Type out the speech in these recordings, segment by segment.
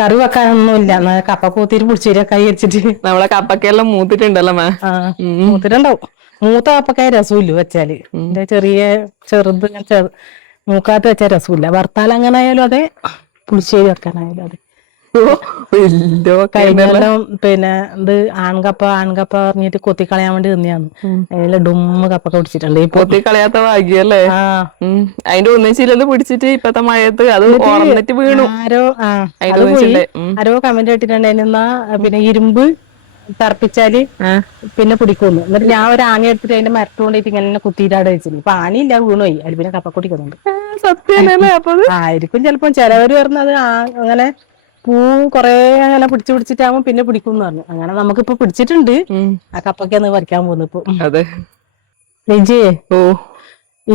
കറി വെക്കാനൊന്നുമില്ല. കപ്പ പൂത്തിരി പുളിശ്ശേരിയൊക്കെ വെച്ചിട്ട് നമ്മളെ കപ്പക്കെല്ലാം മൂത്തിട്ടുണ്ടല്ലോ മേ. മൂത്തിട്ടുണ്ടാവും. മൂത്ത കപ്പക്കായ രസമില്ല വെച്ചാല്. ചെറിയ ചെറുത് മൂക്കാത്ത വെച്ചാൽ രസമില്ല. വറുത്താൽ അങ്ങനെ ആയാലും അതെ, പുളിശ്ശേരി വെക്കാനായാലും അതെ. കഴിഞ്ഞെല്ലാം പിന്നെ ഇത് ആൺകപ്പ പറഞ്ഞിട്ട് കൊത്തിക്കളയാൻ വേണ്ടി തിന്നെയാണ്. അതിൽ ഡുമ്മ കപ്പൊക്കെ പിടിച്ചിട്ടുണ്ട്. കൊത്തി കളയാത്ത ഭാഗ്യല്ലേ. അതിന്റെ ഒന്നിച്ചില്ലെന്ന് പിടിച്ചിട്ട് ഇപ്പത്തെ മഴയത്ത് അത് ഓർന്നിട്ട് വീണു. അത് പോയി ആരോ കമന്റ് ഇട്ടിട്ടുണ്ടായിരുന്ന പിന്നെ ഇരുമ്പ് തറപ്പിച്ചാല് പിന്നെ പിടിക്കുന്നു. എന്നിട്ട് ഞാൻ ഒരു ആണി എടുത്തിട്ട് അതിന്റെ മരത്ത് കൊണ്ടിട്ട് ഇങ്ങനെ കുത്തിയിട്ടാടെ വെച്ചിരുന്നു. ഇപ്പൊ ആണിയില്ല, വീണുപോയി. അതിൽ പിന്നെ കപ്പക്കൊട്ടിക്കുന്നുണ്ട്. ആയിരിക്കും ചിലപ്പം. ചിലവര് പറഞ്ഞത് അങ്ങനെ പൂ കൊറേ അങ്ങനെ പിടിച്ചിട്ടാകുമ്പോ പിന്നെ പിടിക്കുംന്ന് പറഞ്ഞു. അങ്ങനെ നമുക്കിപ്പൊ പിടിച്ചിട്ടുണ്ട്. ആ കപ്പൊക്കെയാണ് പറിക്കാൻ പോകുന്നത് ഇപ്പൊ. ലിജിയെ,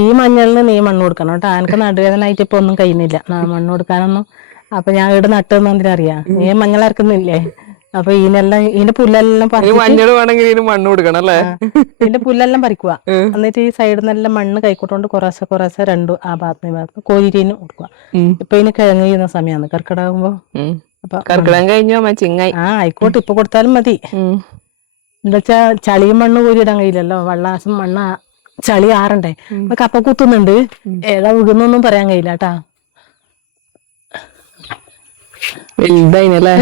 ഈ മഞ്ഞളിന് നീ മണ്ണ് കൊടുക്കണം കേട്ടോ. എനിക്ക് നടുവേദനായിട്ട് ഇപ്പൊ ഒന്നും കഴിയുന്നില്ല മണ്ണ് കൊടുക്കാനൊന്നും. അപ്പൊ ഞാൻ ഇവിടെ നട്ടെന്ന് എന്തിനറിയാ, നീ മഞ്ഞൾ ഇറക്കുന്നില്ലേ? അപ്പൊ ഇതിന്റെ പുല്ലെല്ലാം പറിച്ചിട്ട് മണ്ണ് കൊടുക്കണം അല്ലേ? ഇതിന്റെ പുല്ലെല്ലാം പറിക്കുക. എന്നിട്ട് ഈ സൈഡിൽ നിന്നെല്ലാം മണ്ണ് കൈക്കോട്ടോണ്ട് കുറേശ്ശെ രണ്ടു ആ ഭാഗത്ത് കോരിന് കൊടുക്കുക. ഇപ്പൊ ഇതിന് കിഴങ്ങ് ചെയ്യുന്ന സമയമാണ് കർക്കിടകുമ്പോ. അപ്പൊ കർക്കിടകം കഴിഞ്ഞോ ചിങ്ങായി. ആയിക്കോട്ടെ, ഇപ്പൊ കൊടുത്താലും മതി. എന്താച്ചാ ചളിയും മണ്ണ് കോരിയിടാൻ കഴിയില്ലല്ലോ. വെള്ളാസം മണ്ണ് ചളി ആറണ്ടേ. അപ്പൊ കപ്പ കുത്തുന്നുണ്ട്. ഏതാ വിടുന്നൊന്നും പറയാൻ കഴിയില്ല കേട്ടാ.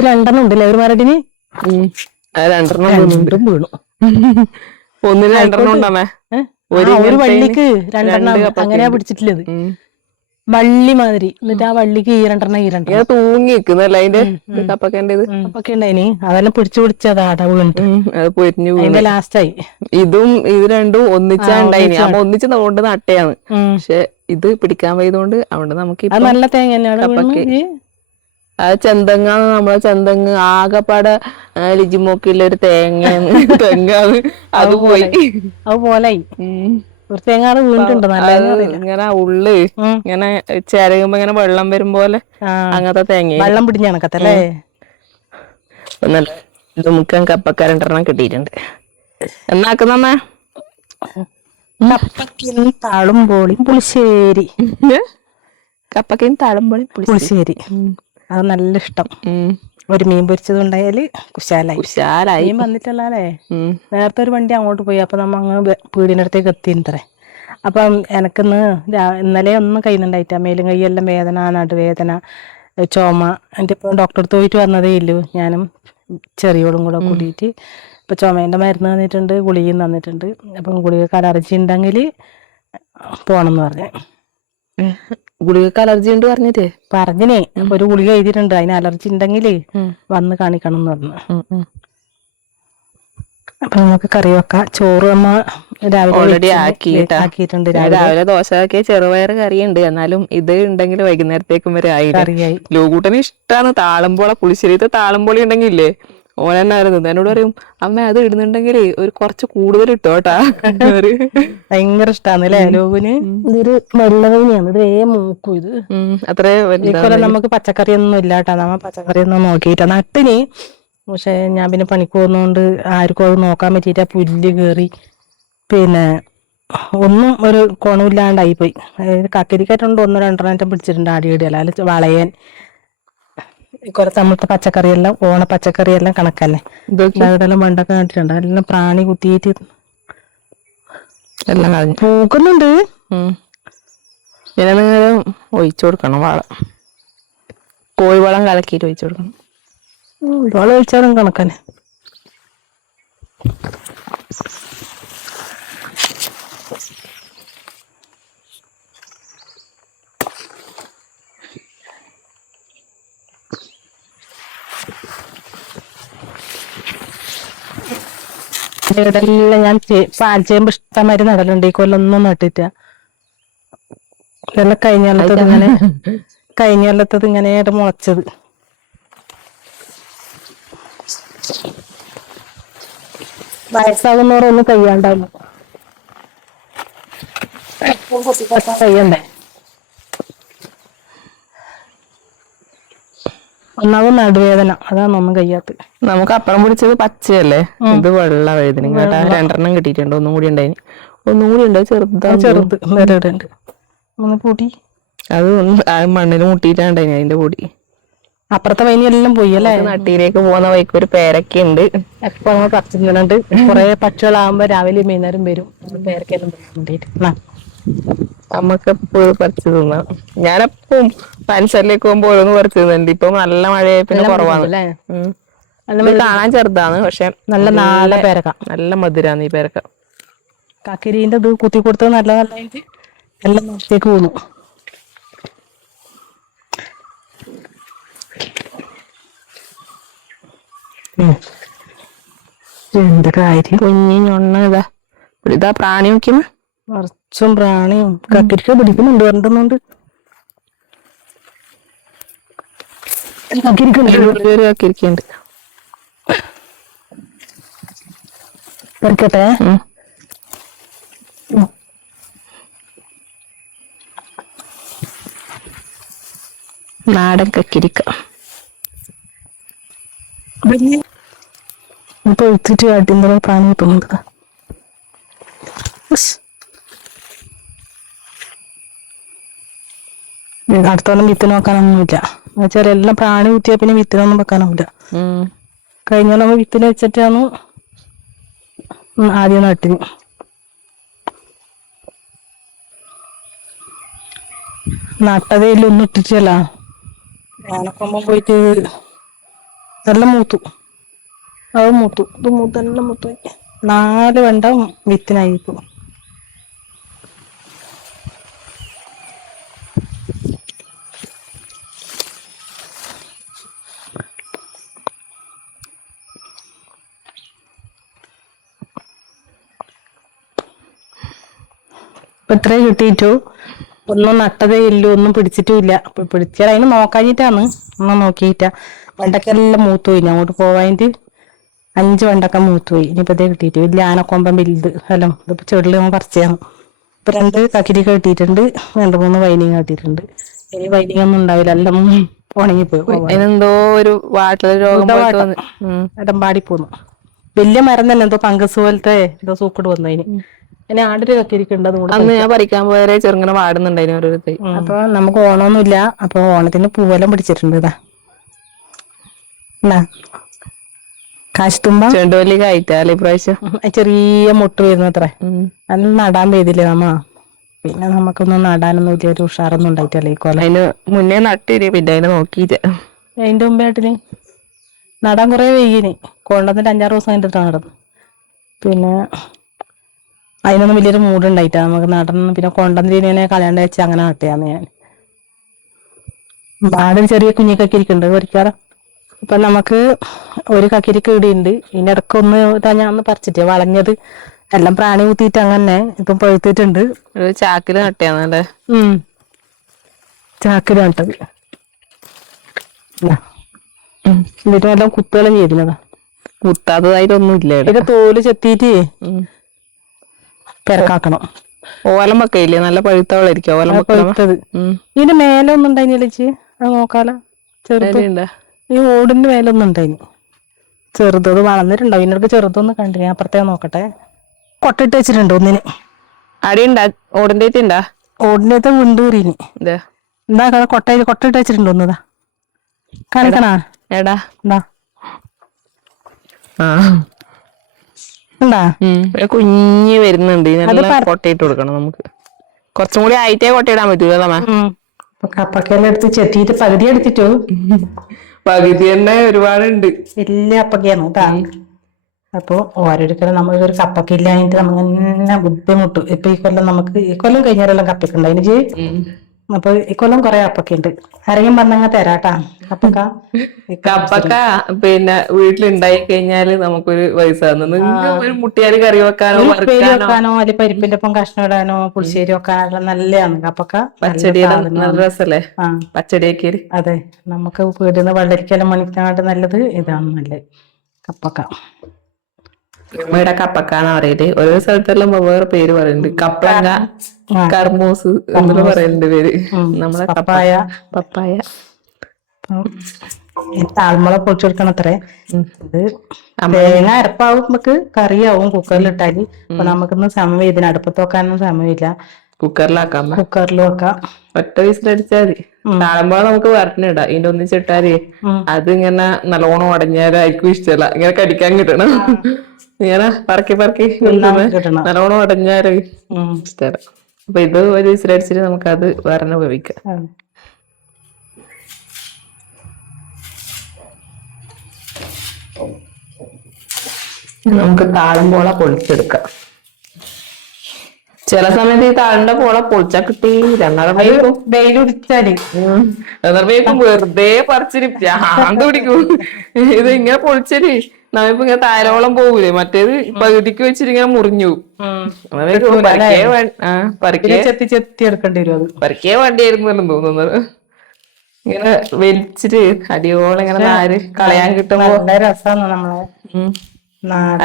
രണ്ടെണ്ണം ഉണ്ടല്ലേ ഒരു മരടിന്. രണ്ടും വീണു. ഒന്നിന് രണ്ടെണ്ണം ഉണ്ടാമേ. ഒരു വള്ളിക്ക് രണ്ടെണ്ണം അങ്ങനെയാ പിടിച്ചിട്ടുള്ളത്. വള്ളി മാതിരി. എന്നിട്ട് ആ വള്ളിക്ക് ഈരണ്ടെണ്ണം തൂങ്ങി നിക്കുന്നല്ലേ അതിന്റെ കപ്പൊക്കെ ഉണ്ടായിനി. അതെല്ലാം പിടിച്ചതാ വീണിട്ട്. അതിന്റെ ലാസ്റ്റായി. ഇത് രണ്ടും ഒന്നിച്ചാ ഉണ്ടായിനി. അപ്പൊ ഒന്നിച്ച് കൊണ്ട് നട്ടയാണ്. പക്ഷെ ഇത് പിടിക്കാൻ പോയതുകൊണ്ട് അവിടെ നമുക്ക് നല്ല തേങ്ങ. അത് ചെന്തങ്ങാന്ന്, നമ്മളെ ചെന്തങ്ങ് ആകെപ്പാടെ ലിജിമോക്കില്ല ഒരു തെങ്ങാണ്. അത് പോയി. അതുപോലെ തേങ്ങാറ് വീണിട്ടുണ്ട്. ഇങ്ങനെ ഉള്ള് ഇങ്ങനെ ചിരകുമ്പോ ഇങ്ങനെ വെള്ളം വരും പോലെ അങ്ങനത്തെ തേങ്ങ വെള്ളം പിടിഞ്ഞ കണക്കത്തല്ലേ. നമുക്ക് കപ്പക്ക രണ്ടെണ്ണം കിട്ടിയിട്ടുണ്ട്. എന്നാക്കുന്നമ്മ കപ്പക്കയും താളുംപോളിയും പുളിശ്ശേരി. കപ്പക്കയും താളുംപോളിയും പുളിശ്ശേരി അത് നല്ല ഇഷ്ടം. ഒരു മീൻ പൊരിച്ചത് ഉണ്ടായാല് കുശാലായി. മീൻ വന്നിട്ടല്ലേ. നേരത്തെ ഒരു വണ്ടി അങ്ങോട്ട് പോയി. അപ്പൊ നമ്മ അങ്ങ് വീടിനടുത്തേക്ക് എത്തിയിത്രേ. അപ്പം എനക്കിന്ന് ഇന്നലെ ഒന്നും കഴിയുന്നുണ്ടായിട്ടാ. മേലും കൈയെല്ലാം വേദന, നടുവേദന, ചുമ. എൻ്റെ ഇപ്പം ഡോക്ടറെ അടുത്ത് പോയിട്ട് വന്നതേ ഇല്ലു. ഞാനും ചെറിയോളും കൂടെ കൂടിയിട്ട്. ഇപ്പൊ ചുമേന്റെ മരുന്ന് തന്നിട്ടുണ്ട്, ഗുളികയും തന്നിട്ടുണ്ട്. അപ്പം ഗുളികക്ക് അലർജി ഉണ്ടെങ്കിൽ പോണെന്ന് പറഞ്ഞു. ഗുളികക്ക് അലർജി ഉണ്ട് പറഞ്ഞിനെ. അപ്പൊ ഒരു ഗുളിക എഴുതിയിട്ടുണ്ട്. അതിന് അലർജി ഉണ്ടെങ്കിൽ വന്ന് കാണിക്കണം എന്ന് പറഞ്ഞു. അപ്പൊ നമുക്ക് കറി വെക്കാം. ചോറ് അമ്മ ഓൾറെഡി ആക്കിയിട്ടുണ്ട്. രാവിലെ ദോശ ആക്കിയ ചെറുപയർ കറിയുണ്ട്. എന്നാലും ഇത് ഉണ്ടെങ്കിൽ വൈകുന്നേരത്തേക്കും വരെ ആയില്ല. ലൂകൂട്ടന് ഇഷ്ടമാണ് താളമ്പോള പുളിശ്ശേരിത്തെ താളമ്പോളി ഉണ്ടെങ്കിലേ ഓനെന്നായിരുന്നു. എന്നോട് പറയും, അമ്മ അത് ഇടുന്നുണ്ടെങ്കിൽ ഒരു കുറച്ച് കൂടുതൽ ഇട്ടോട്ടാ. ഭയങ്കര ഇഷ്ടാന്നല്ലേ ലോകിന്. ഇതൊരു വെള്ളവൈനിയാണ്. ഇത് മൂക്കും. ഇത് അത്രേ ഇതുപോലെ നമുക്ക് പച്ചക്കറി ഒന്നും ഇല്ലാട്ടാ. നമ്മ പച്ചക്കറി ഒന്നും നോക്കിയിട്ടാ നട്ടിന്. പക്ഷെ ഞാൻ പിന്നെ പണിക്ക് പോകുന്നോണ്ട് ആർക്കും അത് നോക്കാൻ പറ്റിയിട്ടാ. പുല്ല് കയറി പിന്നെ ഒന്നും ഒരു ഗുണമില്ലാണ്ടായി പോയി. കക്കരിക്കായിട്ടുണ്ട് 1-2 പിടിച്ചിട്ടുണ്ട്. ആടിയിടല അല്ല വളയൻ കുറച്ച് നമ്മൾക്ക് പച്ചക്കറിയെല്ലാം പച്ചക്കറിയെല്ലാം കണക്കല്ലേ. ഇവിടെല്ലാം മണ്ടൊക്കെ നട്ടിട്ടുണ്ട്. അതെല്ലാം പ്രാണി കുത്തിയിട്ട് എല്ലാം കളഞ്ഞു പൂക്കുന്നുണ്ട്. പിന്നെ നിങ്ങൾ ഒഴിച്ചു കൊടുക്കണം വളം. കോഴിവളം കലക്കിയിട്ട് ഒഴിച്ചു കൊടുക്കണം. വളം ഒഴിച്ചാലും കണക്കന്നെ. ഇവിടെല്ലാം ഞാൻ പാൽച്ചേമ്പ് ഇഷ്ടമാതിരി നടലുണ്ട്. ഈ കൊല്ലൊന്നും നട്ടിട്ട. ഇതെല്ലാം കഴിഞ്ഞ കൊല്ലത്തത് ഇങ്ങനെയായിട്ട് മുളച്ചത്. വയസ്സാകുന്നവരൊന്നും കഴിയാണ്ടാവുന്നു. കഴിയണ്ടേ. ഒന്നാമത് നടുവേദന, അതാണ് ഒന്നും കഴിയാത്ത. നമുക്ക് അപ്പുറം പിടിച്ചത് പച്ചയല്ലേ, ഇത് വെള്ള വേദന കേട്ടാ. 2 കിട്ടിയിട്ടുണ്ട്. ഒന്നും കൂടി ഉണ്ടായിന്. ഉണ്ട് ചെറുത് ഉണ്ട്. പൊടി അത് മണ്ണിൽ മുട്ടിയിട്ടാണ്ടായിന് അതിന്റെ പൊടി. അപ്പുറത്തെ വൈനി എല്ലാം പോയി അല്ലേ? നട്ടിയിലേക്ക് പോകുന്ന വഴിക്ക് ഒരു പേരക്ക ഉണ്ട്. എപ്പൊ നമ്മൾ പറിച്ചിട്ടുണ്ട്. കുറെ പക്ഷികളാകുമ്പോ രാവിലെ വൈകുന്നേരം വരും. പേരക്കെല്ലാം വേണ്ടിട്ട് നമുക്ക് എപ്പോഴും പറിച്ചു തിന്നാം. ഞാനെപ്പം പഞ്ചറിലേക്ക് പോകുമ്പോ ഓരോന്ന് പറിച്ചു തിന്നുന്നുണ്ട്. ഇപ്പൊ നല്ല മഴയായി പിന്നെ കുറവാണ്. ഇത് കാണാൻ ചെറുതാണ്, പക്ഷെ നല്ല നാടൻ പേരക്ക, നല്ല മധുരാണ് ഈ പേരക്ക. കക്കിരീന്റെ ഇത് കുത്തി കൊടുത്തത് നല്ല നല്ലതായിട്ട് എല്ലാം നോക്കിയേക്ക് പോന്നു. എന്ത് കാര്യം കുഞ്ഞിഞ്ഞൊണ്ണ ഇതാ പ്രാണി നോക്കിയ കുറച്ചും പ്രാണിയും കക്കിരിക്ക പിടിക്കുന്നുണ്ട്. പറഞ്ഞിട്ടുണ്ട് കക്കിരിക്കുണ്ട്. പറിക്കട്ടെ. നാടൻ കക്കിരിക്ക ഇപ്പൊ എടുത്തിട്ട് കാട്ടിന്തോ പ്രാണി കിട്ടുന്നുണ്ട്. അടുത്തോളം വിത്ത് നോക്കാനൊന്നുമില്ല. എന്നുവെച്ചാൽ എല്ലാം പ്രാണി കുത്തിയാ പിന്നെ വിത്തിനൊന്നും വെക്കാനാവില്ല. കഴിഞ്ഞ നമ്മൾ വിത്തിന് വെച്ചിട്ടാണ് ആദ്യം നട്ടിന്. നട്ടതേലും ഒന്നും ഇട്ടിട്ടല്ല, ഞാനൊക്കെ പോയിട്ട് എല്ലാം മൂത്തു. അത് മൂത്തു, ഇത് മൂത്തെല്ലാം മൂത്തു. 4 വെണ്ട വിത്തിനായി ഇപ്പൊ. ഇത്ര കിട്ടിയിട്ടു ഒന്നും നട്ടതേ ഇല്ല, ഒന്നും പിടിച്ചിട്ടും ഇല്ല. പിടിച്ചാൽ അതിന് നോക്കാഞ്ഞിട്ടാണ്, ഒന്നും നോക്കിയിട്ട. വെണ്ടക്കെല്ലാം മൂത്തുപോയി. അങ്ങോട്ട് പോവാനായിട്ട് 5 വെണ്ടക്ക മൂത്തുപോയി. ഇനിയിപ്പതേ കിട്ടിയിട്ട് വലിയ ആനക്കൊമ്പൻ വലുത് എല്ലാം ഇതിപ്പോ ചെടിയിൽ പറിച്ചാണ്. ഇപ്പൊ 2 കക്കിരിക്ക കിട്ടിയിട്ടുണ്ട്, 2-3 വൈനിങ് കിട്ടിയിട്ടുണ്ട്. ഇനി വൈനിങ് ഒന്നും ഉണ്ടാവില്ല, എല്ലാം ഉണങ്ങിപ്പോയി. എന്തോ ഒരു ഇടമ്പാടി പോന്നു. വലിയ മരം തന്നെ എന്തോ ഫംഗസ് പോലത്തെ എന്തോ സൂക്കട് വന്നു അതിന്. പിന്നെ ആടൊരു കക്കിരിക്കുണ്ട്, അന്ന് ഞാൻ പറിക്കാൻ പോയാലേ ചെറുങ്ങനെ പാടുന്നുണ്ടായിരുന്നു ഓരോരുത്തർ. അപ്പൊ നമുക്ക് ഓണമൊന്നുമില്ല. അപ്പൊ ഓണത്തിന് പൂവെല്ലാം പിടിച്ചിട്ടുണ്ട്. ഇതാ കാശുത്തുമ്പ ചെണ്ടുവല്ലി കായ്റ്റാലേ ഇപ്രാവശ്യം. ചെറിയ മുട്ട് വരുന്നത്രേ. അന്ന് നടാൻ പെയ്തില്ലേ നമ്മ. പിന്നെ നമുക്കൊന്നും നടാനൊന്നും വലിയൊരു ഉഷാറൊന്നും ഉണ്ടായിട്ടല്ലേ ഈ കൊല. അതിന് മുന്നേ നട്ടിരി, പിന്നെ അതിനെ നോക്കിയിട്ട് അതിന്റെ മുമ്പായിട്ടിന് നടാൻ കുറെ വൈകിന്. കൊണ്ടുവന്നിട്ട് 5-6 ദിവസം കഴിഞ്ഞിട്ടാ നടന്നു. പിന്നെ അതിനൊന്നും വലിയൊരു മൂടുണ്ടായിട്ടാ നമുക്ക് നടന്നു. പിന്നെ കൊണ്ടുവന്നിട്ട് കളയാണ്ട് വെച്ച് അങ്ങനെ നട്ടയാന്ന് ഞാൻ. ആടൊരു ചെറിയ കുഞ്ഞിക്കക്കിരിക്കുന്നുണ്ട് പറിക്കാറ്. ഇപ്പൊ നമുക്ക് ഒരു കക്കിരിക്ക ഇടിയുണ്ട്. ഇതിനിടക്കൊന്ന് ഞാൻ ഒന്ന് പറിച്ചിട്ടേ വളഞ്ഞത് എല്ലാം പ്രാണി കുത്തിയിട്ട് അങ്ങനെ ഇപ്പം പഴുത്തിട്ടുണ്ട്. ചാക്കില് നട്ടയാന്നല്ലേ? ചാക്കില് നട്ടത്. എന്നിട്ട് എല്ലാം കുത്തുകളും ചെയ്തിരുന്നതാ. കുത്താത്തതായിട്ടൊന്നും ഇല്ല. ഇതിന്റെ തോല് ചെത്തിയിട്ട് പെരക്കാക്കണം. ഓലം വെക്കയില്ലേ? നല്ല പഴുത്തവളായിരിക്കും ഓലം പഴുത്തത്. ഇതിന്റെ മേലെ ഒന്നും ഉണ്ടായിനി വിളിച്ച് അത് നോക്കാലോ. ചെറുതുണ്ട്. ഈ ഓടിന്റെ മേലൊന്നും ഉണ്ടായിനി ചെറുതത്. വളർന്നിട്ടുണ്ടാവും. ഇതിനൊക്കെ ചെറുതൊന്നും കണ്ടില്ല. അപ്പുറത്തേ നോക്കട്ടെ. കൊട്ടിട്ട് വെച്ചിട്ടുണ്ട് ഒന്നിന്. അടിയുണ്ടാ? ഓടിന്റെ ഉണ്ടാ? ഓടിന്റെ വീണ്ട് കീറിനി. എന്താ കൊട്ടിട്ട് വെച്ചിട്ടുണ്ട് ഒന്നതാ. കാണിക്കണാ? എടാ എന്താ കുഞ്ഞ് വരുന്നുണ്ട്. കൊട്ടയിട്ട് കൊടുക്കണം നമുക്ക്. കുറച്ചും കൂടി ആയിട്ടേ കൊട്ടയിടാൻ പറ്റൂല. കപ്പക്കെല്ലാം എടുത്ത് ചെത്തിയിട്ട് പകുതി എടുത്തിട്ടു. പകുതി തന്നെ ഒരുപാടുണ്ട്. വലിയ അപ്പക്കയാണ് കേട്ടാ. അപ്പൊ ഓരോരുത്തരും നമ്മളൊരു കപ്പക്കില്ലാഞ്ഞിട്ട് നമ്മളിങ്ങനെ ബുദ്ധിമുട്ടു. ഇപ്പൊ ഈ കൊല്ലം നമുക്ക് ഈ കൊല്ലം കഴിഞ്ഞാലെല്ലാം കപ്പക്കുണ്ട് അതിന്. അപ്പൊ ഇക്കൊല്ലം കൊറേ അപ്പക്കുണ്ട്. ആരെങ്കിലും പറഞ്ഞങ്ങ തരാട്ടാ കപ്പക്ക. കപ്പക്ക പിന്നെ വീട്ടിലുണ്ടായി കഴിഞ്ഞാല് നമുക്കൊരു പൈസ നിങ്ങൾക്ക് ഒരു മുട്ടിയാല് കറി വെക്കാനോ വെക്കാനോ അല്ലെങ്കിൽ പരിപ്പിന്റെ ഒപ്പം കഷ്ണം ഇടാനോ പുളിശ്ശേരി വെക്കാനോ നല്ലതാണ് കപ്പക്ക. പച്ചടിയുടെ നല്ല രസല്ലേ പച്ചടിയൊക്കെ? അതെ, നമുക്ക് വീടിന്ന് വെള്ളരിക്കെല്ലാം മണിക്കാണ്ട് നല്ലത് ഇതാണ് നല്ലത് കപ്പക്ക. ഇവിടെ കപ്പക്കാന്ന് പറയല്. ഓരോ സ്ഥലത്തെല്ലാം വേറെ പേര് പറയുന്നുണ്ട്. കപ്പളങ്ങ, കർമൂസ് എന്നൊക്കെ പറയുന്നുണ്ട് പേര്. നമ്മളെ പപ്പായ. താഴ്മുള പൊടിച്ചെടുക്കണത്രേ. ഇത് തേങ്ങ അരപ്പാവും നമുക്ക് കറിയാവും കുക്കറിലിട്ടാല്. അപ്പൊ നമുക്കൊന്നും സമയം ഇതിന് അടുപ്പത്ത് വെക്കാനൊന്നും സമയമില്ല. കുക്കറിലാക്കാം. കുക്കറിൽ വെക്കാം. ഒറ്റ വിസിലടിച്ചാൽ മതി. താളമ്പോള നമുക്ക് വരട്ടിനിടാം. ഇതിന്റെ ഒന്നിച്ചിട്ടാല് അത് ഇങ്ങനെ നല്ലോണം ഉടഞ്ഞാലായിരിക്കും ഇഷ്ടമല്ല. ഇങ്ങനെ കടിക്കാൻ കിട്ടണം. ഇങ്ങനെ പറക്കി പറക്കി നല്ലോണം ഉടഞ്ഞാല് ഇഷ്ടമല്ല. അപ്പൊ ഇത് ഒരു വിസിലടിച്ചിട്ട് നമുക്ക് അത് വരണ ഉപയോഗിക്കാം. നമുക്ക് താളമ്പോള പൊളിച്ചെടുക്കാം. ചില സമയത്ത് ഈ താളിന്റെ പോള പൊളിച്ചാ കിട്ടി വെയിലുടിച്ചാലും വെറുതെ പറിച്ചിട്ട് ഭ്രാന്ത് പിടിക്കും. ഇത് ഇങ്ങനെ പൊളിച്ചല് നമ്മിപ്പോ ഇങ്ങനെ താരോളം പോകൂലേ, മറ്റേത് പകുതിക്ക് വെച്ചിട്ട് ഇങ്ങനെ മുറിഞ്ഞു. പറിക്കേ വേണ്ടിയായിരുന്നു തോന്നുന്നത്. ഇങ്ങനെ വലിച്ചിട്ട് അടിയോളം ഇങ്ങനെ നാര് കളയാൻ കിട്ടുമ്പോ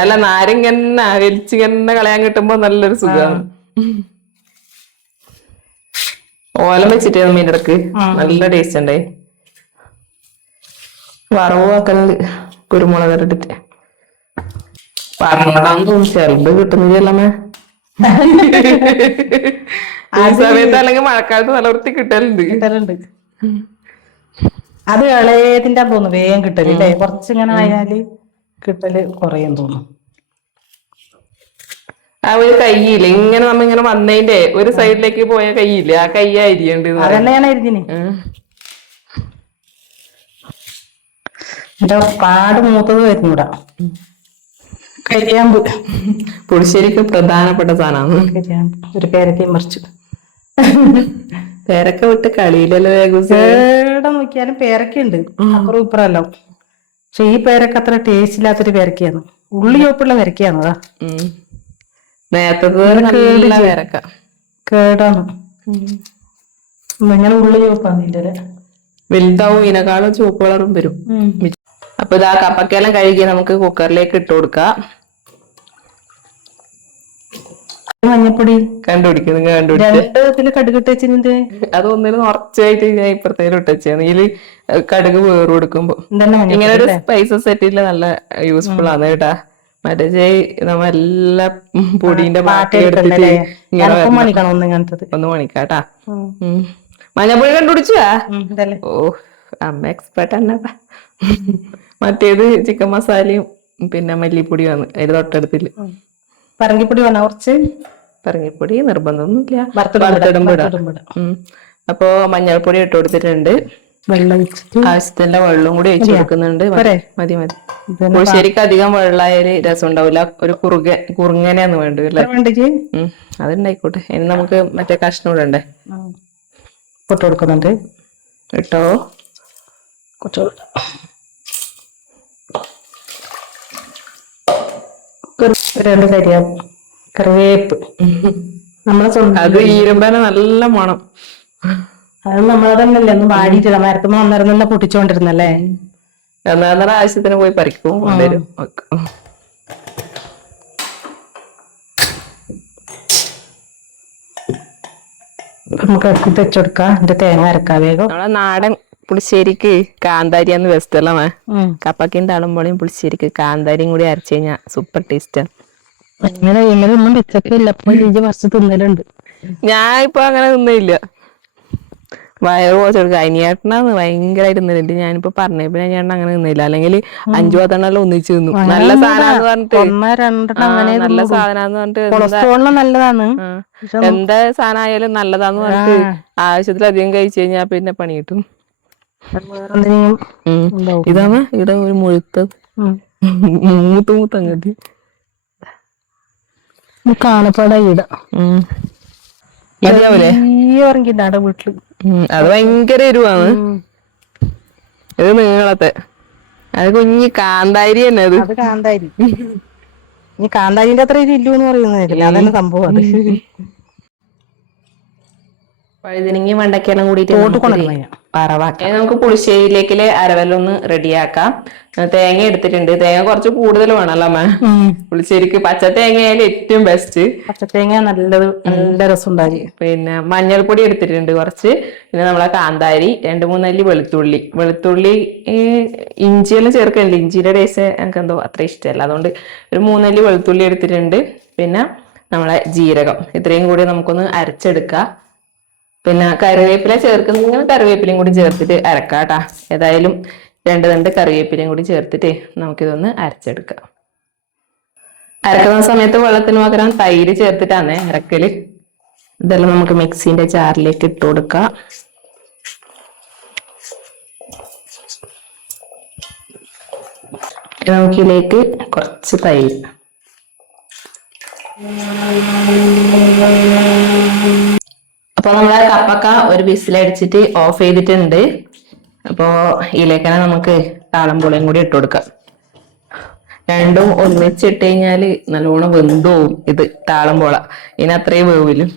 അല്ല, നാരിങ്ങനെ വലിച്ചിങ്ങനെ കളയാൻ കിട്ടുമ്പോ നല്ലൊരു സുഖമാണ്. ഓലം വെച്ചിട്ട് മീൻ്റെ ഇടക്ക് നല്ല ടേസ്റ്റ് ഉണ്ടായി. വറവ് ആക്കലുണ്ട് കുരുമുളക് ഇട്ടിട്ട്. പറഞ്ഞോടാന്ന് തോന്നുന്നു, ചെറുത് കിട്ടുന്നില്ലമ്മേ. ഈ സമയത്ത് അല്ലെങ്കിൽ മഴക്കാലത്ത് നല്ല വൃത്തി കിട്ടലുണ്ട്. അത് ഇളയതിന്റെ തോന്നുന്നു വേഗം കിട്ടലില്ലേ, കുറച്ചിങ്ങനെ ആയാല് കിട്ടല് കുറയും തോന്നുന്നു. ആ ഒരു കൈയില്ലേ ഇങ്ങനെ നമ്മിങ്ങനെ വന്നതിന്റെ ഒരു സൈഡിലേക്ക് പോയ കൈയില്ലേ, ആ കൈ അരിയുണ്ട്. അതന്നെയാണ് അരിഞ്ഞിന്. എന്റെ പാട് മൂത്തത് വരുന്നൂടാ. കരിയാമ്പ് പുളിശ്ശേരിക്ക് പ്രധാനപ്പെട്ട സാധനമാണ്. ഒരു പേരക്കയും മറിച്ചു. പേരക്ക വിട്ട് കളിയിലല്ലോ. എവിടെ നോക്കിയാലും പേരക്കുണ്ട് അപ്പുറം ഇപ്പുറമല്ലോ. പക്ഷെ ഈ പേരക്ക അത്ര ടേസ്റ്റ് ഇല്ലാത്തൊരു പേരക്കയാണ്. ഉള്ളി ചോപ്പുള്ള പേരക്കയാണ്. അതാ നേരത്തെ കേടാണ്. ഇങ്ങനെ ഉള്ളി ചോപ്പാണ് വലുതാവും, ഇതിനെക്കാളും ചുവപ്പ് കളറും വരും. അപ്പൊ ഇതാ കപ്പക്കെല്ലാം കഴുകി നമുക്ക് കുക്കറിലേക്ക് ഇട്ട് കൊടുക്കാം. മഞ്ഞപ്പൊടി കണ്ടുപിടിക്കുന്നു. കടുകിട്ട് വെച്ചിട്ട് അതൊന്നിനും ഉറച്ചായിട്ട് ഞാൻ ഇപ്പുറത്തേലും ഇട്ടുവെച്ചാണ്. ഇതില് കടുക് വേറ് കൊടുക്കുമ്പോ ഇങ്ങനെ ഒരു സ്പൈസസ് സെറ്റില് നല്ല യൂസ്ഫുൾ ആണ് കേട്ടാ. മറ്റേ നമ്മെല്ലാ പൊടീന്റെ പാട്ടി എടുത്തിട്ട് ഒന്ന് മണിക്കാട്ടാ. മഞ്ഞപ്പൊടി കണ്ടുപിടിച്ചാ? ഓ, അമ്മ എക്സ്പെർട്ട് എന്നപ്പാ. മറ്റേത് ചിക്കൻ മസാലയും പിന്നെ മല്ലിപ്പൊടിയാണ് അതിൽ തൊട്ടടുത്തില്. പറങ്കിപ്പൊടി വേണം കുറച്ച്. പറങ്കിപ്പൊടി നിർബന്ധമൊന്നുമില്ല, വറുത്തിടുമ്പോ. അപ്പൊ മഞ്ഞൾപ്പൊടി ഇട്ട് കൊടുത്തിട്ടുണ്ട്. ആവശ്യത്തിന്റെ വെള്ളം കൂടി ഒഴിച്ചു കൊടുക്കുന്നുണ്ട്. മതി മതി. ശരിക്കും അധികം വെള്ളമായാല് രസം ഉണ്ടാവില്ല. ഒരു കുറുങ്ങനെയാന്ന് വേണ്ടത് അല്ലേ? അതുണ്ടായിക്കോട്ടെ. ഇനി നമുക്ക് മറ്റേ കഷ്ണം ഇടണ്ടേ? പൊട്ട് കൊടുക്കുന്നുണ്ട്. ഇട്ടോ. രണ്ട് കറിവേപ്പ്. നമ്മളെ അത് ഈരുമ്പനെ നല്ല മണം. അത് നമ്മളെ തന്നെയല്ലേ ഒന്ന് വാടിയിട്ടില്ല. മരത്തുമ്പോ അന്നേരം തന്നെ പൊട്ടിച്ചോണ്ടിരുന്നല്ലേ. എന്നാ ആവശ്യത്തിന് പോയി പറിക്കും. നമുക്ക് അടുത്ത് വെച്ചുകൊടുക്കാം. എന്റെ തേങ്ങ അരക്കാം വേഗം. നമ്മളെ നാടൻ പുളിശ്ശേരിക്ക് കാന്താരിയാന്ന് ബെസ്റ്റല്ലേ? കപ്പക്കയും താളുമ്പോളയും പുളിശ്ശേരിക്ക് കാന്താരിയും കൂടി അരച്ചു കഴിഞ്ഞാ സൂപ്പർ ടേസ്റ്റാണ്. ഇങ്ങനെ ഒന്നും വെച്ചൊക്കെയില്ല. അപ്പൊ ഈ വർഷം തിന്നലുണ്ട്. ഞാൻ ഇപ്പൊ അങ്ങനെ തിന്നില്ല. വയറ് പോച്ചെടുക്കുക. അനിയേട്ടനാന്ന് ഭയങ്കരമായിട്ട് തിന്നലുണ്ട്. ഞാനിപ്പോ പറഞ്ഞപ്പോ ഞാൻ അങ്ങനെ തിന്നില്ല. അല്ലെങ്കിൽ 5-10 ഒന്നിച്ചു തിന്നു. നല്ല സാധനം പറഞ്ഞിട്ട് നല്ല സാധനം പറഞ്ഞിട്ട് നല്ലതാണ്. എന്താ സാധനം ആയാലും നല്ലതാന്ന് പറഞ്ഞിട്ട് ആവശ്യത്തിലധികം കഴിച്ചു കഴിഞ്ഞാ പിന്നെ പണി കിട്ടും. ഇതാണ് ഇവിടെ ഒരു മുഴുത്തത് മൂത്തങ്ങത്തി കാണപ്പാടായിട മതിയാവൂലേ? വീട്ടില് അത് ഭയങ്കര എരിവാണ്. ഇത് നീളത്തെ അത് കുഞ്ഞി കാന്താരി തന്നെ. അത് കാന്താരി. ഇനി കാന്താരിന്റെ അത്ര ഇല്ലൂന്ന് പറയുന്നതല്ലേ, അതന്നെ സംഭവം. അത് വഴുതനങ്ങി വെണ്ടയ്ക്കെല്ലാം കൂടിയിട്ട് പറവാക്കാം. നമുക്ക് പുളിശ്ശേരിയിലേക്കുള്ള അരവലൊന്ന് റെഡിയാക്കാം. തേങ്ങ എടുത്തിട്ടുണ്ട്. തേങ്ങ കുറച്ച് കൂടുതൽ വേണമല്ലോ അമ്മ പുളിശ്ശേരിക്ക്. പച്ച തേങ്ങ ആയാലും ഏറ്റവും ബെസ്റ്റ്. പച്ചത്തേങ്ങ നല്ലത്, നല്ല രസം ഉണ്ടായി. പിന്നെ മഞ്ഞൾപ്പൊടി എടുത്തിട്ടുണ്ട് കുറച്ച്. പിന്നെ നമ്മളെ കാന്താരി, 2-3 അല്ലി വെളുത്തുള്ളി ഇഞ്ചിയെല്ലാം ചേർക്കുന്നുണ്ട്. ഇഞ്ചിയുടെ ടേസ്റ്റ് എനിക്ക് എന്തോ അത്ര ഇഷ്ടമല്ല. അതുകൊണ്ട് ഒരു 3 അല്ലി വെളുത്തുള്ളി എടുത്തിട്ടുണ്ട്. പിന്നെ നമ്മളെ ജീരകം. ഇത്രയും കൂടി നമുക്കൊന്ന് അരച്ചെടുക്കാം. പിന്നെ കറിവേപ്പില ചേർക്കുന്നെങ്കിൽ കറിവേപ്പിലയും കൂടി ചേർത്തിട്ട് അരക്കാട്ടാ. ഏതായാലും 2 തണ്ട് കറിവേപ്പിലയും കൂടി ചേർത്തിട്ട് നമുക്കിതൊന്ന് അരച്ചെടുക്കാം. അരക്കുന്ന സമയത്ത് വെള്ളത്തിന് പകരം തൈര് ചേർത്തിട്ടാണ് അരക്കല്. ഇതെല്ലാം നമുക്ക് മിക്സിന്റെ ജാറിലേക്ക് ഇട്ട് കൊടുക്കാം. നമുക്കിതിലേക്ക് കുറച്ച് തൈര്, അപ്പൊ നമ്മളെ കപ്പക്ക ഒരു വിസിലടിച്ചിട്ട് ഓഫ് ചെയ്തിട്ടുണ്ട്. അപ്പോ ഇതിലേക്കാണ് നമുക്ക് താളംപുളിയും കൂടി ഇട്ട് കൊടുക്കാം. രണ്ടും ഒന്നിച്ചിട്ട് കഴിഞ്ഞാല് നല്ലോണം വെന്തോവും. ഇത് താളംപോള ഇതിന് അത്രയും വേവിലും.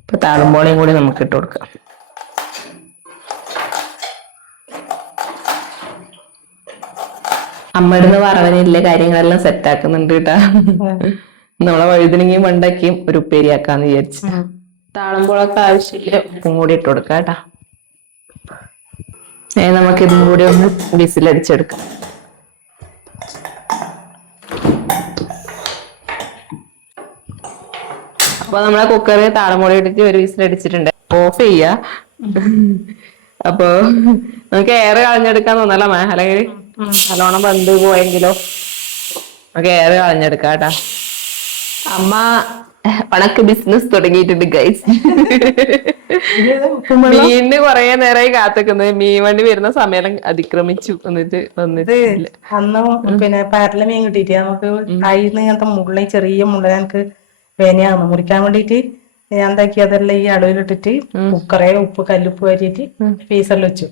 ഇപ്പൊ താളംപോളയും കൂടി നമുക്ക് ഇട്ട് കൊടുക്കാം. അമ്മടുന്ന് വറവനില്ല കാര്യങ്ങളെല്ലാം സെറ്റ് ആക്കുന്നുണ്ട് കേട്ടാ. നമ്മളെ വഴുതനങ്ങയും വെണ്ടയ്ക്കയും ഒരു ഉപ്പേരിയാക്കാന്ന് വിചാരിച്ചു. താളംപോളൊക്കെ ആവശ്യമില്ല, ഉപ്പും കൂടി ഇട്ട് കൊടുക്കാം കേട്ടാ. നമുക്ക് ഇതും കൂടി ഒന്ന് വിസിലടിച്ചെടുക്കാം. അപ്പൊ നമ്മളെ കുക്കറ് താളംപോള ഇട്ടിട്ട് ഒരു വിസിലടിച്ചിട്ടുണ്ട്. ഓഫ് ചെയ്യാ. അപ്പൊ നമുക്ക് എയർ കളഞ്ഞെടുക്കാൻ തോന്നല്ല മേ, അല്ലെങ്കിൽ നല്ലോണം വെന്ത് പോയെങ്കിലോ. നമുക്ക് എയർ കളഞ്ഞെടുക്കാം കേട്ടാ. അമ്മ ഉണക്ക് ബിസിനസ് തുടങ്ങിയിട്ടുണ്ട് ഗൈസ്. മീനിന് കൊറേ നേരമായി കാത്തിക്കുന്നത്. മീൻ വണ്ടി വരുന്ന സമയം അതിക്രമിച്ചു വന്നിട്ട് അന്നും പിന്നെ പരല മീൻ കിട്ടിയിട്ട് നമുക്ക് കയ്യിൽ ഇങ്ങനത്തെ മുള്ള, ചെറിയ മുള്ള ഞങ്ങക്ക് വേനയാകുന്നു മുറിക്കാൻ വേണ്ടിട്ട് ഞാൻ എന്താക്കി അതെല്ലാം ഈ അടവിലിട്ടിട്ട് കുക്കറെ ഉപ്പ് കല്ലുപ്പ് വരിയിട്ട് ഫീസറിൽ വെച്ചു.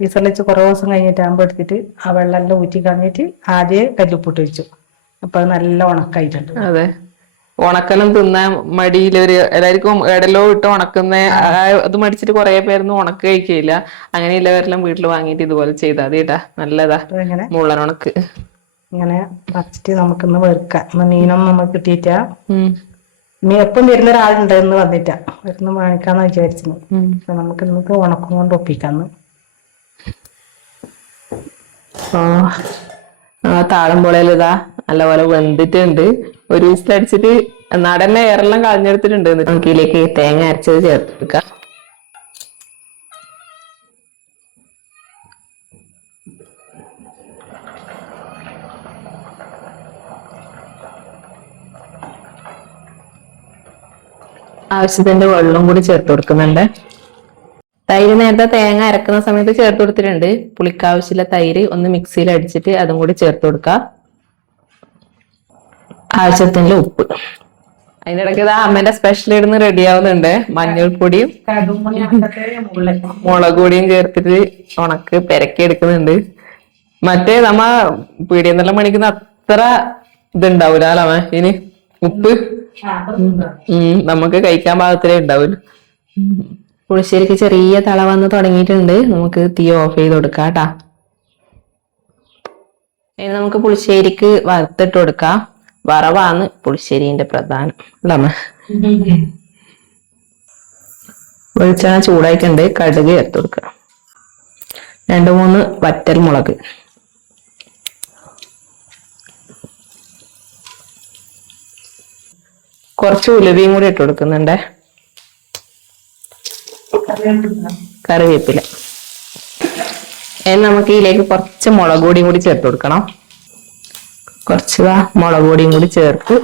ഫീസറിൽ വെച്ച് കുറെ ദിവസം കഴിഞ്ഞിട്ട് ആകുമ്പോൾ എടുത്തിട്ട് ആ വെള്ളം ഊറ്റി കളഞ്ഞിട്ട് ആദ്യം കല്ലുപ്പിട്ട് വെച്ചു. അപ്പൊ അത് നല്ല ഉണക്കായിട്ടുണ്ട്. അതെ, ഉണക്കലും തിന്നാൻ മടിയിലൊരു എല്ലാവർക്കും ഇടലോ ഇട്ട് ഉണക്കുന്ന അത് മടിച്ചിട്ട് കുറെ പേരൊന്നും ഉണക്ക് കഴിക്കില്ല. അങ്ങനെയുള്ളവരെല്ലാം വീട്ടിൽ വാങ്ങിയിട്ട് ഇതുപോലെ ചെയ്താൽ മതി കേട്ടാ. നല്ലതാ മുള്ളൻ ഉണക്ക്. ഇങ്ങനെ വച്ചിട്ട് നമുക്കിന്ന് വെറുക്കാം. മീനൊന്നും നമുക്ക് കിട്ടിയിട്ടാ. എപ്പം വരുന്ന ഒരാളുണ്ട് എന്ന് വന്നിട്ടാ വരുന്ന വാങ്ങിക്കാന്ന് വിചാരിച്ചു. നമുക്ക് ഇന്നത്തെ ഉണക്കം കൊണ്ട് ഒപ്പിക്കാന്ന്. താളംപോളയിൽ ഇതാ നല്ലപോലെ വെന്തിട്ടുണ്ട്. ഒരു വിസിലടിച്ചിട്ട് നാടന്നെ എയറെല്ലാം കളഞ്ഞെടുത്തിട്ടുണ്ട്. നമുക്ക് ഇതിലേക്ക് തേങ്ങ അരച്ചത് ചേർത്തെടുക്കാം. ആവശ്യത്തിന്റെ വെള്ളം കൂടി ചേർത്ത് കൊടുക്കുന്നുണ്ട്. തൈര് നേരത്തെ തേങ്ങ അരക്കുന്ന സമയത്ത് ചേർത്ത് കൊടുത്തിട്ടുണ്ട്. പുളിക്കാവശ്യമുള്ള തൈര് ഒന്ന് മിക്സിയിൽ അടിച്ചിട്ട് അതും കൂടി ചേർത്ത് കൊടുക്കാം. ആവശ്യത്തിന്റെ ഉപ്പ്. അതിന്റെ ഇടയ്ക്ക് ഇതാ അമ്മേന്റെ സ്പെഷ്യൽ ഇടുന്ന് റെഡി ആവുന്നുണ്ട്. മഞ്ഞൾപ്പൊടിയും മുളക് പൊടിയും ചേർത്തിട്ട് ഉണക്ക് പെരക്കി എടുക്കുന്നുണ്ട്. മറ്റേ നമ്മ പീടിയെന്നെല്ലാം മണിക്കുന്ന അത്ര ഇതുണ്ടാവൂല അല്ലേ ഇനി ഉപ്പ് നമുക്ക് കഴിക്കാൻ പാകത്തിലേ ഉണ്ടാവൂല. പുളിശ്ശേരിക്ക് ചെറിയ തള വന്ന് തുടങ്ങിയിട്ടുണ്ട്. നമുക്ക് തീ ഓഫ് ചെയ്ത് കൊടുക്കാം കേട്ടാ. ഇനി നമുക്ക് പുളിശ്ശേരിക്ക് വറുത്തിട്ട് കൊടുക്കാം. വറവാണ് പുളിശ്ശേരിന്റെ പ്രധാനം അല്ലേ. വെളിച്ചെണ്ണ ചൂടായിട്ടുണ്ട്. കടുക് ചേർത്ത് കൊടുക്കുക. 2-3 വറ്റൽ മുളക്, കുറച്ച് ഉലുവയും കൂടി ഇട്ട് കൊടുക്കുന്നുണ്ട്. കറിവേപ്പില. നമുക്ക് ഇതിലേക്ക് കുറച്ച് മുളക് പൊടിയും കൂടി ചേർത്ത് കൊടുക്കണം. കുറച്ച് മുളക് പൊടിയും കൂടി ചേർത്ത്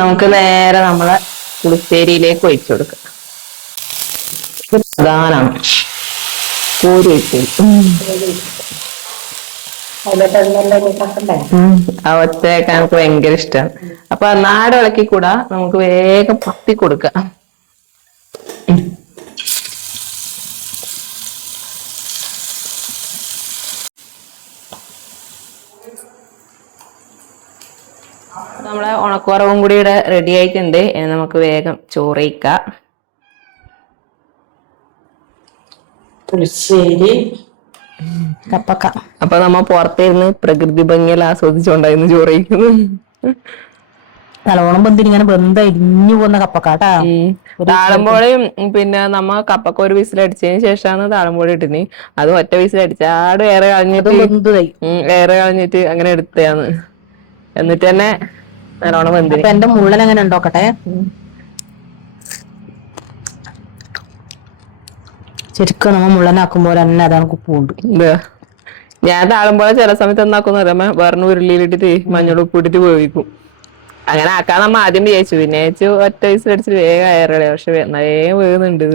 നമുക്ക് നേരെ നമ്മളെ പുളിശ്ശേരിയിലേക്ക് ഒഴിച്ചു കൊടുക്കാം. പ്രധാനാണ് കോരി ഒഴിച്ചു. ആ ഒറ്റയൊക്കെ എനിക്ക് ഭയങ്കര ഇഷ്ടമാണ്. അപ്പൊ നാട് ഇളക്കി കൂടാ നമുക്ക് വേഗം പത്തി കൊടുക്കാം. നമ്മളെ ഉണക്കുറവും കൂടി ഇവിടെ റെഡി ആയിട്ടുണ്ട്. നമുക്ക് വേഗം ചോറയിക്കാം. പുളിശ്ശേരി കപ്പക്ക. അപ്പൊ നമ്മ പുറത്തിരുന്ന് പ്രകൃതി ഭംഗിയെല്ലാം ആസ്വദിച്ചോണ്ടായിരുന്നു ചോറ് കഴിക്കുന്നത്. നല്ലോണം ഇങ്ങനെ വെന്ത ഇരിഞ്ഞു പോകുന്ന കപ്പക്കാട്ടാ. താളമ്പോളയും പിന്നെ നമ്മ കപ്പൊക്കെ ഒരു വിസിലടിച്ചതിന് ശേഷമാണ് താളമ്പോളി ഇട്ടിന്. അത് ഒറ്റ വിസിലടിച്ചാട് ഏറെ കളഞ്ഞിട്ട് അങ്ങനെ എടുത്തതാണ്. എന്നിട്ട് തന്നെ നല്ലോണം വെന്തിന്. എന്റെ മുള്ളൻ എങ്ങനെ ഉണ്ടോക്കട്ടെ. ശരിക്കും നമ്മ മുള്ളനാക്കുമ്പോൾ തന്നെ അതാണ് കുപ്പുണ്ട്. ഞാൻ താളമ്പോളെ ചില സമയത്ത് എന്നാക്കുന്ന അറിയാമ വേറെ ഉരുളിയിലിട്ടിട്ട് മഞ്ഞൾ ഉപ്പ് ഇട്ടിട്ട് വേവിക്കും. അങ്ങനെ ആക്കാൻ നമ്മ ആദ്യം വിചാരിച്ചു. പിന്നെ ഒറ്റ വിസിലടിച്ചിട്ട് വേഗം അയറളെ. പക്ഷെ വേഗം വേകുന്നുണ്ട്.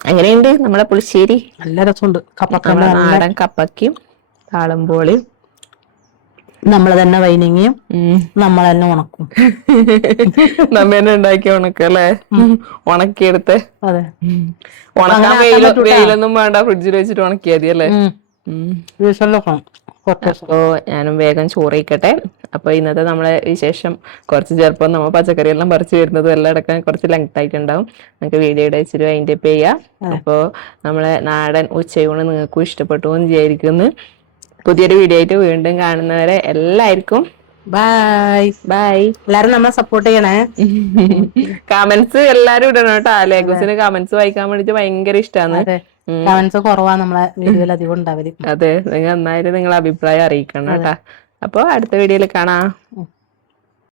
അങ്ങനെയുണ്ട് നമ്മളെ പുളിശ്ശേരി. നല്ല രസമുണ്ട്. നമ്മളെ നാടൻ കപ്പയ്ക്കും താളമ്പോളിയും നമ്മള് തന്നെ വൈനിങ്ങും നമ്മൾ തന്നെ ഉണക്കും. നമ്മ തന്നെ ഉണ്ടാക്കി ഉണക്കല്ലേ. ഉണക്കിയെടുത്ത് അതെ ഉണക്കാൻ വെയിലൊന്നും വേണ്ട, ഫ്രിഡ്ജിൽ വെച്ചിട്ട് ഉണക്കിയാ മതി അല്ലേ. അപ്പോ ഞാനും വേഗം ചോറിക്കട്ടെ. അപ്പൊ ഇന്നത്തെ നമ്മളെ വിശേഷം കുറച്ച് ചെറുപ്പം നമ്മ പച്ചക്കറി എല്ലാം പറിച്ചു വരുന്നതും എല്ലാം അടക്കാൻ കുറച്ച് ലെങ്ത് ആയിട്ടുണ്ടാവും. നമുക്ക് വീഡിയോയുടെ ഇച്ചിരി വൈൻഡപ്പ് ചെയ്യാം. അപ്പോ നമ്മളെ നാടൻ ഉച്ചയൂണ് നിങ്ങൾക്കും ഇഷ്ടപ്പെട്ടു എന്ന് വിചാരിക്കുന്നു. പുതിയൊരു വീഡിയോ ആയിട്ട് വീണ്ടും കാണുന്നവരെ എല്ലാവർക്കും ബൈ. എല്ലാരും നമ്മളെ സപ്പോർട്ട് ചെയ്യണേ. കമന്റ്സ് എല്ലാരും ഇടണം കേട്ടോ. ലേഖുസിന് കമന്റ്സ് വായിക്കാൻ വേണ്ടിട്ട് ഭയങ്കര ഇഷ്ടമാണ്. കമന്റ്സ് കുറവാ നമ്മളെ വീഡിയോയിൽ അധികം ഉണ്ടാവല്. അതെ, നിങ്ങൾ എന്നായാലും നിങ്ങളെ അഭിപ്രായം അറിയിക്കണം കേട്ടാ. അപ്പൊ അടുത്ത വീഡിയോയിൽ കാണാം.